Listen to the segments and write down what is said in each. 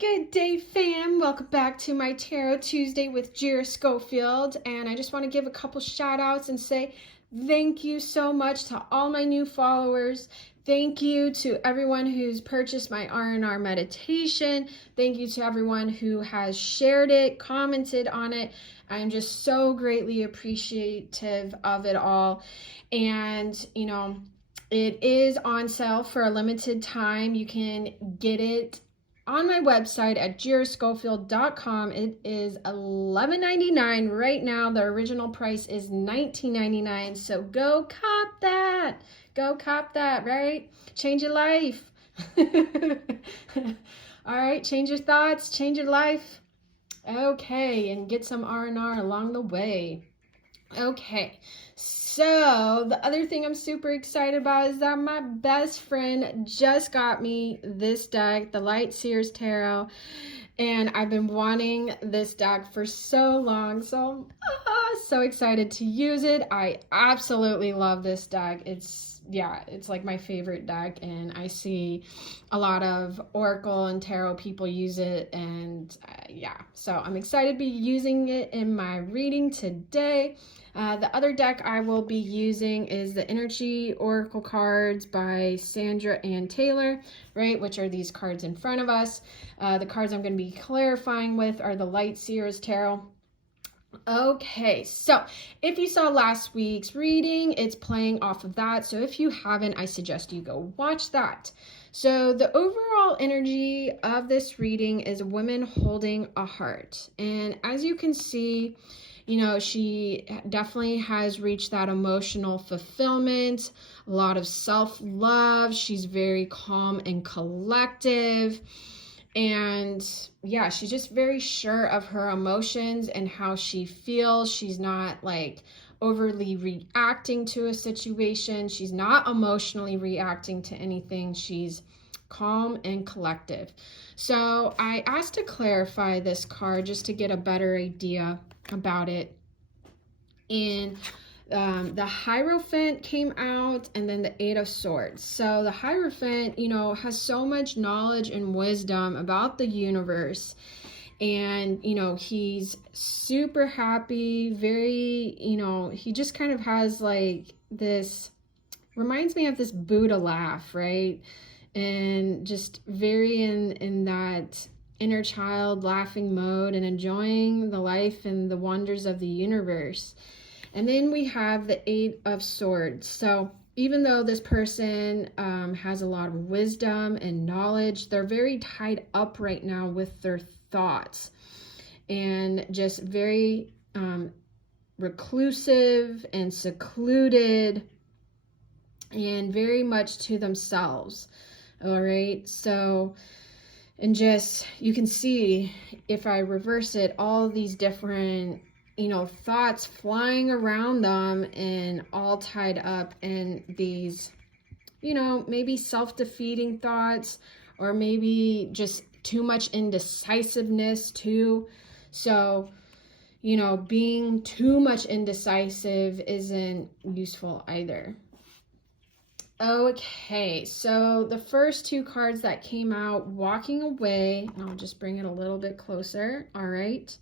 Good day, fam. Welcome back to my Tarot Tuesday with Jira Schofield. And I just want to give a couple shout outs and say thank you so much to all my new followers. Thank you to everyone who's purchased my R&R meditation. Thank you to everyone who has shared it, commented on it. I'm just so greatly appreciative of it all. And, it is on sale for a limited time. You can get it on my website at jiraschofield.com. It is $11.99 right now. The original price is $19.99. So go cop that. Go cop that, right? Change your life. All right, change your thoughts, change your life. Okay, and get some R&R along the way. Okay, so the other thing I'm super excited about is that my best friend just got me this deck, the Light Seers Tarot, and I've been wanting this deck for so long, so so excited to use it. I absolutely love this deck. It's like my favorite deck, and I see a lot of Oracle and Tarot people use it, and so I'm excited to be using it in my reading today. The other deck I will be using is the Energy Oracle cards by Sandra and Taylor, right, which are these cards in front of us. The cards I'm going to be clarifying with are the Light Seers Tarot. Okay, so if you saw last week's reading, it's playing off of that. So if you haven't, I suggest you go watch that. So the overall energy of this reading is women holding a heart. And as you can see, she definitely has reached that emotional fulfillment, a lot of self-love. She's very calm and collective. And she's just very sure of her emotions and how she feels. She's not like overly reacting to a situation. She's not emotionally reacting to anything. She's calm and collective. So I asked to clarify this card just to get a better idea about it. And the Hierophant came out, and then the Eight of Swords. So the Hierophant, has so much knowledge and wisdom about the universe. And, he's super happy, very, he just kind of has like this, reminds me of this Buddha laugh, right? And just very in that inner child laughing mode and enjoying the life and the wonders of the universe. And then we have the Eight of Swords. So even though this person has a lot of wisdom and knowledge, they're very tied up right now with their thoughts and just very reclusive and secluded and very much to themselves. All right, so and just you can see if I reverse it, all these different thoughts flying around them and all tied up in these, maybe self-defeating thoughts, or maybe just too much indecisiveness too. So, being too much indecisive isn't useful either. Okay, so the first two cards that came out, Walking Away, and I'll just bring it a little bit closer, all right?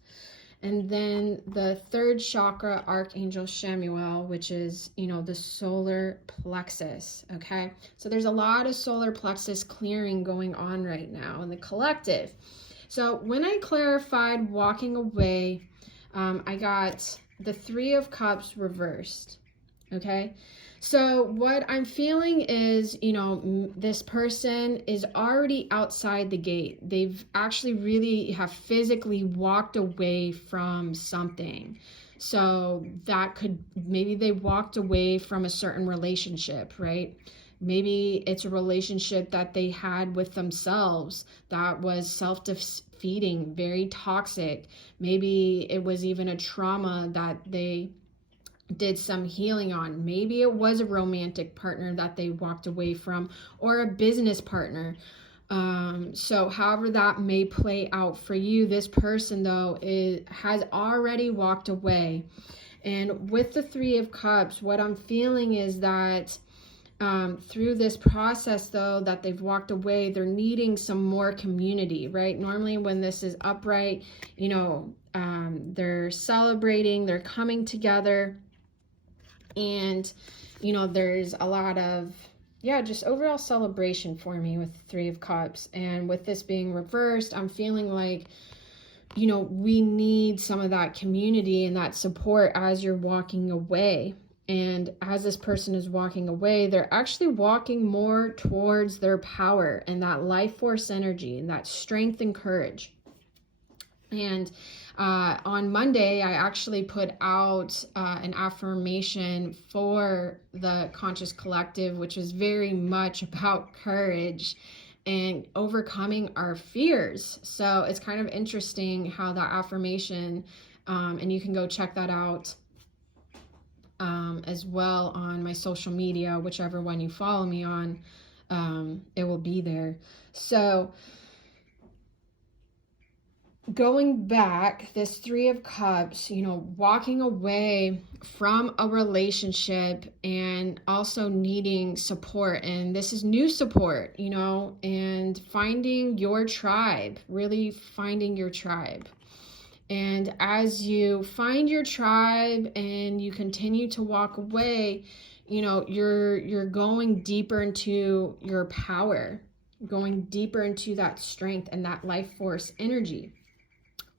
And then the third chakra, Archangel Chamuel, which is, the solar plexus, okay? So there's a lot of solar plexus clearing going on right now in the collective. So when I clarified Walking Away, I got the Three of Cups reversed, okay? So what I'm feeling is, this person is already outside the gate. They've actually really have physically walked away from something. So that could, maybe they walked away from a certain relationship, right? Maybe it's a relationship that they had with themselves that was self-defeating, very toxic. Maybe it was even a trauma that they did some healing on. Maybe it was a romantic partner that they walked away from, or a business partner. So however that may play out for you, this person though has already walked away. And with the Three of Cups, what I'm feeling is that through this process, though, that they've walked away, they're needing some more community, right? Normally when this is upright, you know, they're celebrating, they're coming together, and, you know, there's a lot of, yeah, just overall celebration for me with the Three of Cups. And with this being reversed, I'm feeling like, you know, we need some of that community and that support as you're walking away. And as this person is walking away, they're actually walking more towards their power and that life force energy and that strength and courage. And on Monday, I actually put out an affirmation for the Conscious Collective, which is very much about courage and overcoming our fears. So it's kind of interesting how that affirmation, and you can go check that out as well on my social media, whichever one you follow me on, it will be there. So going back, this Three of Cups, you know, walking away from a relationship and also needing support. And this is new support, you know, and finding your tribe, really finding your tribe. And as you find your tribe and you continue to walk away, you know, you're going deeper into your power, going deeper into that strength and that life force energy.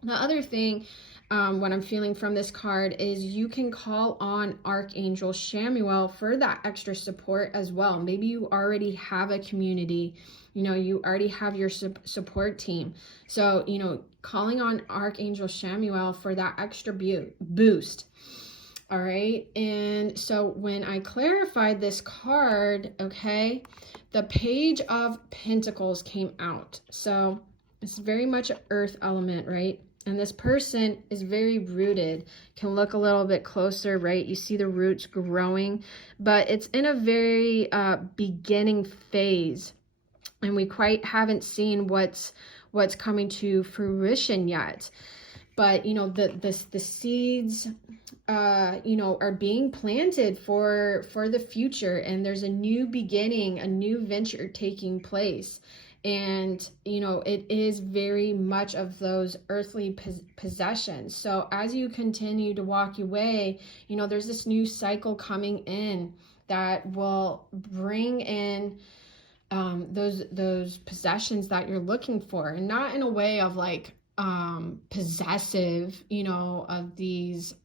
The other thing, what I'm feeling from this card is you can call on Archangel Chamuel for that extra support as well. Maybe you already have a community, you know, you already have your support team. So, you know, calling on Archangel Chamuel for that extra boost. All right. And so when I clarified this card, okay, the Page of Pentacles came out. So it's very much an earth element, right? And this person is very rooted. Can look a little bit closer, right? You see the roots growing, but it's in a very beginning phase. And we quite haven't seen what's coming to fruition yet. But, you know, the seeds, you know, are being planted for the future. And there's a new beginning, a new venture taking place. And, you know, it is very much of those earthly possessions. So as you continue to walk away, you know, there's this new cycle coming in that will bring in those possessions that you're looking for, and not in a way of like possessive, you know, of these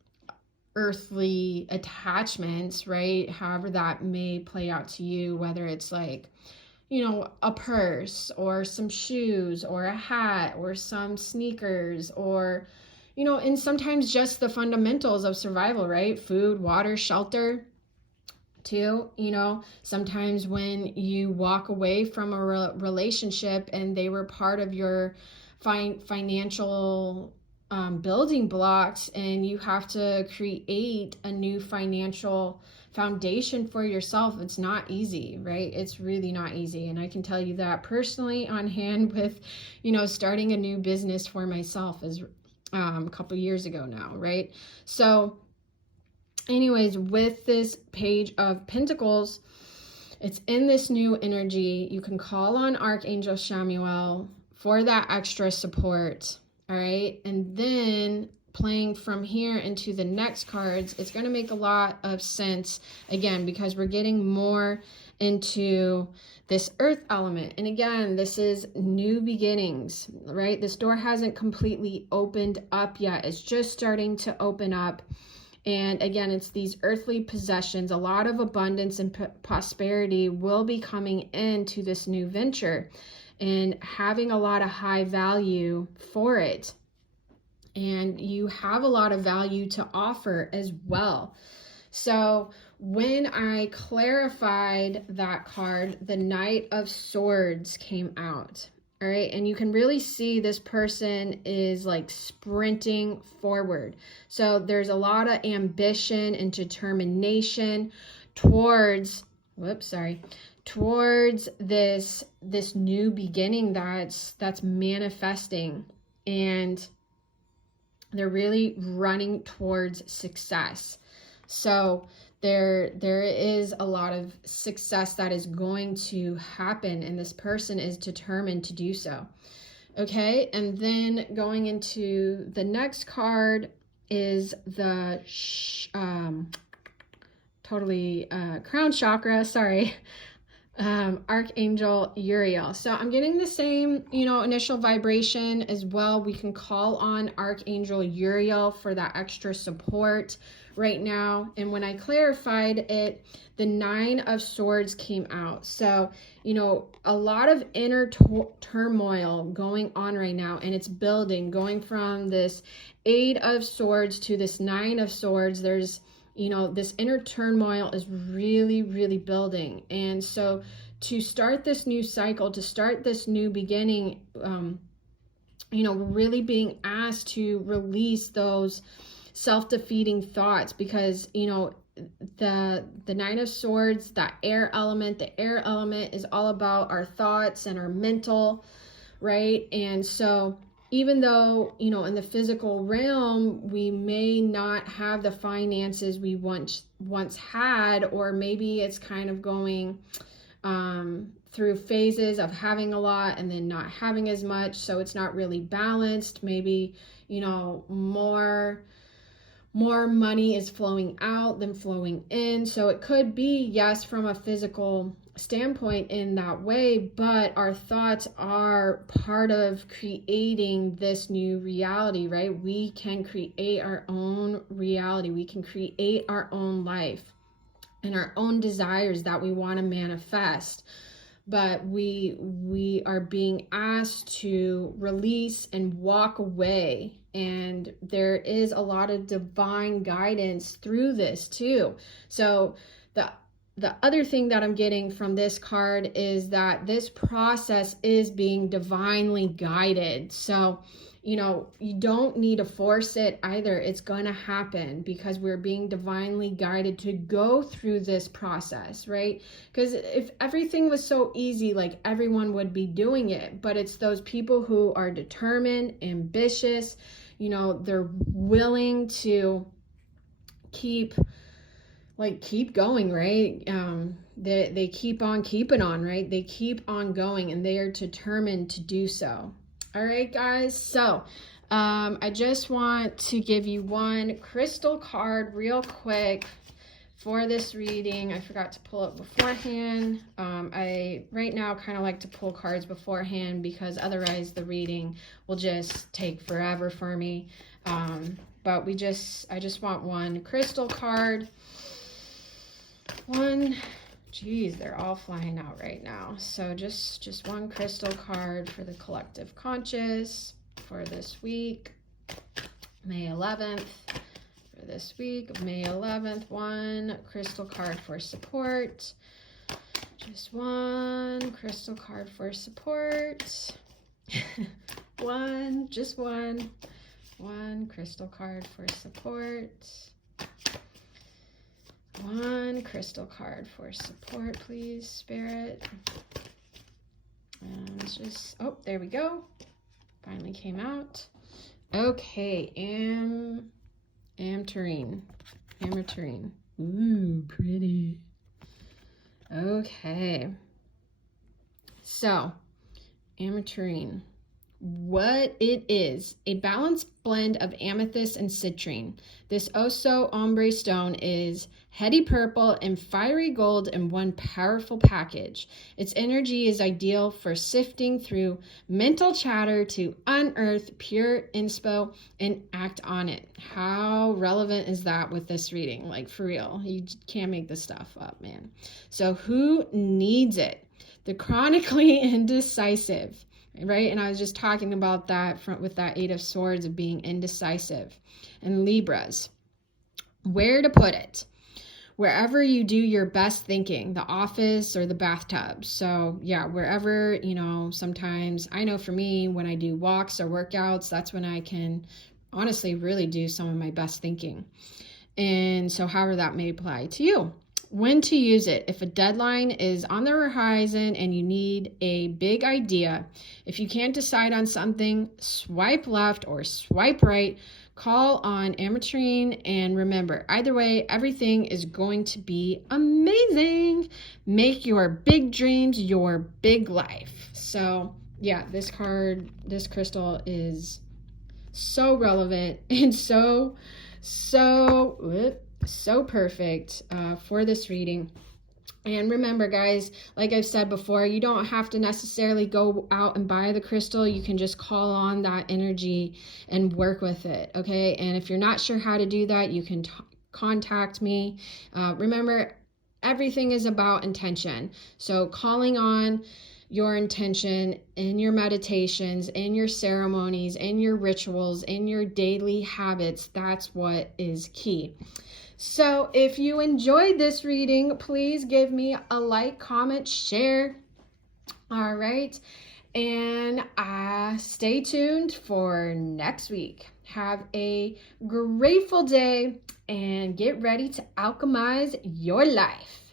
earthly attachments, right? However that may play out to you, whether it's like, you know, a purse or some shoes or a hat or some sneakers, or, you know, and sometimes just the fundamentals of survival, right? Food, water, shelter too. You know, sometimes when you walk away from a relationship and they were part of your financial building blocks, and you have to create a new financial foundation for yourself, it's not easy, right? It's really not easy. And I can tell you that personally on hand with, you know, starting a new business for myself is a couple years ago now, right? So anyways, with this Page of Pentacles, it's in this new energy. You can call on Archangel Chamuel for that extra support. All right. And then playing from here into the next cards, it's going to make a lot of sense again, because we're getting more into this earth element. And again, this is new beginnings, right? This door hasn't completely opened up yet. It's just starting to open up. And again, it's these earthly possessions. A lot of abundance and prosperity will be coming into this new venture, and having a lot of high value for it. And you have a lot of value to offer as well. So when I clarified that card, the Knight of Swords came out. All right. And you can really see this person is like sprinting forward. So there's a lot of ambition and determination towards this new beginning that's manifesting, and they're really running towards success. So there is a lot of success that is going to happen, and this person is determined to do so. Okay, and then going into the next card is the crown chakra, sorry. Archangel Uriel. So I'm getting the same, initial vibration as well. We can call on Archangel Uriel for that extra support right now. And when I clarified it, the 9 of Swords came out. So, a lot of inner turmoil going on right now, and it's building, going from this 8 of Swords to this 9 of Swords. There's this inner turmoil is really, really building. And so to start this new cycle, to start this new beginning, really being asked to release those self-defeating thoughts, because, the 9 of Swords, that air element, the air element is all about our thoughts and our mental, right? And so even though, in the physical realm, we may not have the finances we once had, or maybe it's kind of going through phases of having a lot and then not having as much. So it's not really balanced. Maybe, more money is flowing out than flowing in. So it could be, yes, from a physical standpoint in that way, but our thoughts are part of creating this new reality, right? We can create our own reality. We can create our own life and our own desires that we want to manifest. But we are being asked to release and walk away. And there is a lot of divine guidance through this too. So the other thing that I'm getting from this card is that this process is being divinely guided. So, you don't need to force it either. It's going to happen because we're being divinely guided to go through this process, right? Because if everything was so easy, like everyone would be doing it, but it's those people who are determined, ambitious, they're willing to keep going, right? They keep on keeping on, right? They keep on going, and they are determined to do so. All right, guys. So I just want to give you one crystal card real quick for this reading. I forgot to pull it beforehand. I right now kind of like to pull cards beforehand because otherwise the reading will just take forever for me. But I just want one crystal card. One. Geez, they're all flying out right now. So just one crystal card for the collective conscious for this week, May 11th. For this week of May 11th, one crystal card for support. Just one crystal card for support. One crystal card for support. One crystal card for support, please, Spirit. And just, there we go. Finally came out. Okay, Ameturine. Ooh, pretty. Okay. So, Ameturine. What it is, a balanced blend of amethyst and citrine. This Oso ombre stone is heady purple and fiery gold in one powerful package. Its energy is ideal for sifting through mental chatter to unearth pure inspo and act on it. How relevant is that with this reading? Like, for real, you can't make this stuff up, man. So who needs it? The chronically indecisive. Right? And I was just talking about that with that 8 of Swords of being indecisive. And Libras, where to put it? Wherever you do your best thinking, the office or the bathtub. So yeah, wherever, sometimes I know for me, when I do walks or workouts, that's when I can honestly really do some of my best thinking. And so however that may apply to you. when to use it. If a deadline is on the horizon and you need a big idea, if you can't decide on something, swipe left or swipe right, call on ametrine, and remember, either way, everything is going to be amazing. Make your big dreams your big life. So yeah, this crystal is so relevant and so perfect for this reading. And remember, guys, like I've said before, you don't have to necessarily go out and buy the crystal. You can just call on that energy and work with it, okay? And if you're not sure how to do that, you can contact me. Remember, everything is about intention. So calling on your intention in your meditations, in your ceremonies, in your rituals, in your daily habits, that's what is key. So if you enjoyed this reading, please give me a like, comment, share. All right. And stay tuned for next week. Have a grateful day and get ready to alchemize your life.